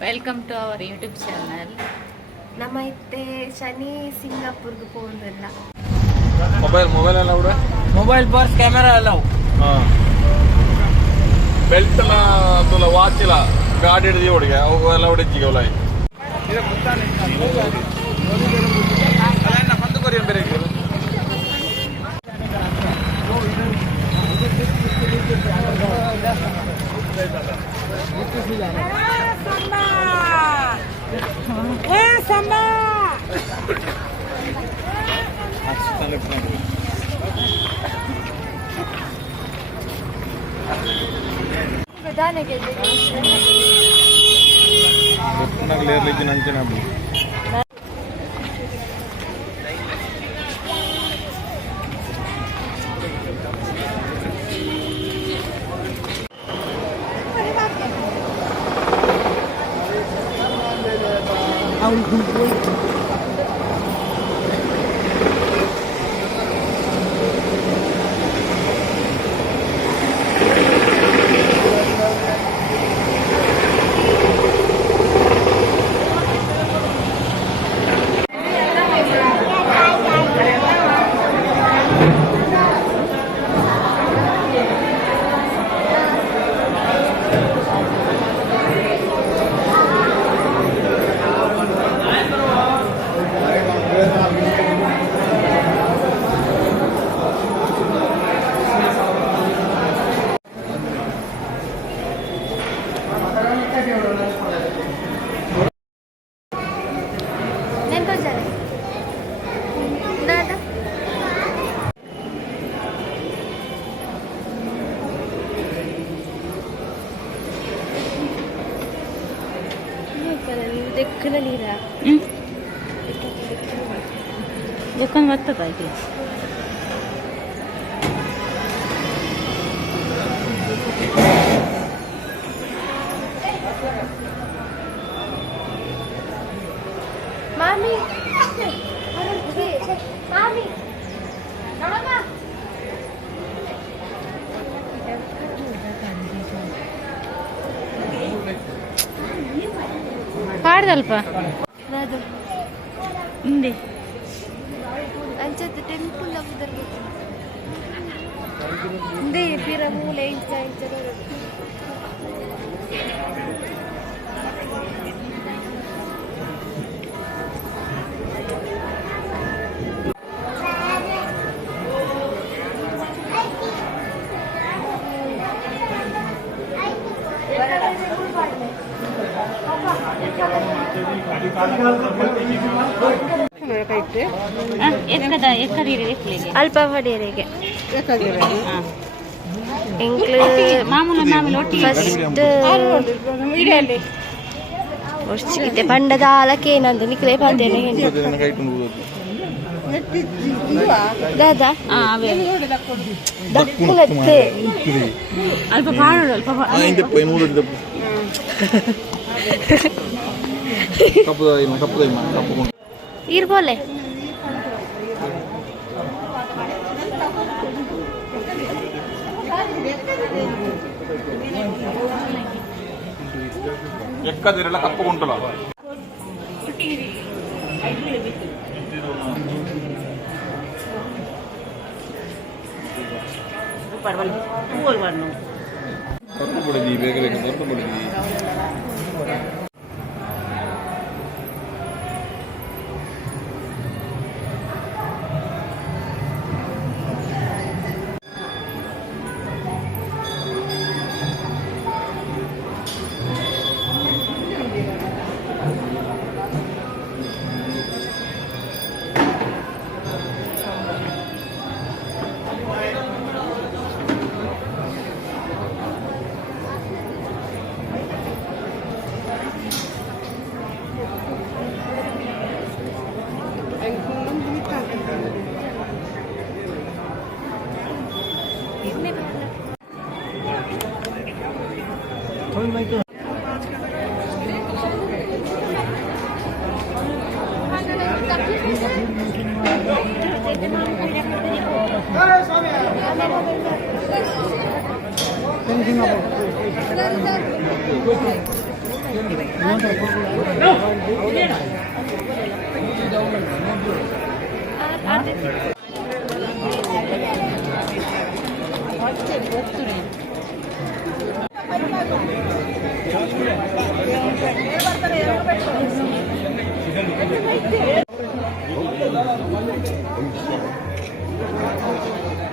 Welcome to our YouTube channel. ನಮ್ಮ ಇತ್ತೆ ಶನಿ ಸಿಂಗಾಪುರ್ಗೆ ಹೋಗೋದಿಲ್ಲ. ಮೊಬೈಲ್ ಎಲ್ಲ ಕೂಡ ಮೊಬೈಲ್ ಪರ್ಸ್ ಕ್ಯಾಮೆರಾ ಎಲ್ಲ ಬೆಲ್ಟ್ ತುಲ ವಾಚ್ ಇಲ್ಲ ಗಾಡಿ ಹಿಡಿದು ಹುಡುಗ ಅವು ಎಲ್ಲ ಹೊಡಿಜಿಗೆ ಅವಲ ಬಂದು ಕೊರಿಯನ್ ಬೇರೆ లేర్లికి నంచినప్పుడు दुकान बघतो काय ते मामी मामी ಪಾಡ್ದಲ್ಪ ಹಿಂದೆ ಅಂಚದ ಟೆಂಪಲ್ ಹಿಂದೆ ಪಿರ ಮೂಲೆ ಇಂಚ ಇಂಚ ಅಲ್ಪ ಹೊಡೆಯರಿಗೆ ಫಸ್ಟ್ ಪಂಡದ ಆಲಕ್ಕೆ ಏನಂತ ನಿಕ್ಲೆ ಬಂದೇನೆ ದಾದಾ ದಕ್ಕುಲತ್ತೆ ಅಲ್ಪ ಪಾಡು ಅಲ್ಪ ಇರ್ಬೋಲೆ ಎಕ್ಕದಿರಲ್ಲ ಕಪ್ಪುಗುಂಟಲ್ಲ ಕಪ್ಪು ಬಿಡಿದಿ ಬೇಗ ಬೇಗ ಕಪ್ಪು ಬಿಡಿದಿ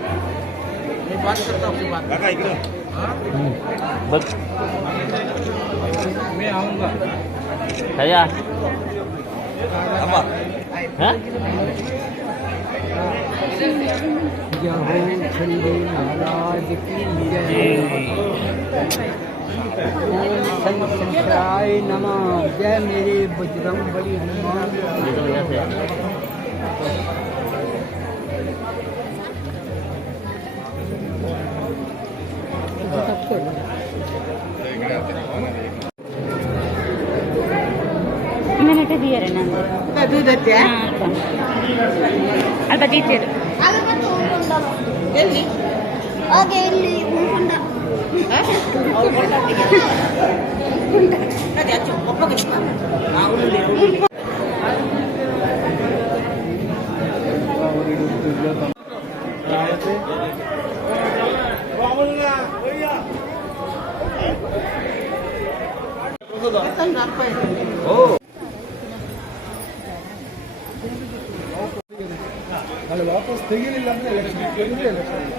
बात करता हूँ बात बस मैं आऊँगा भैया अम्मा हाँ महाराज की शंकराय नमः। जय मेरे बजरंग बली हनुमान। ये तो बढ़िया से ಮಿನಿಟ್ ಇದೆಯರೆ ನಂದು ಅಲ್ಪ ಟೀಚರ್ ಹಾಗೆ ಇಲ್ಲಿ ಉಳ್ಕೊಂಡ ಅಲ್ಲಿ ವಾಪಸ್ ತೆಗಿಲಿಲ್ಲ ಅಂದ್ರೆ ಎಲೆಕ್ಷನ್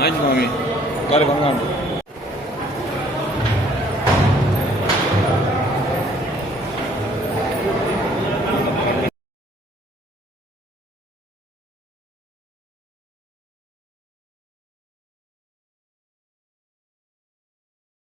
ಆಯ್ತು ಸ್ವಾಮಿ ಕಾರ್ಯಕ್ರಮ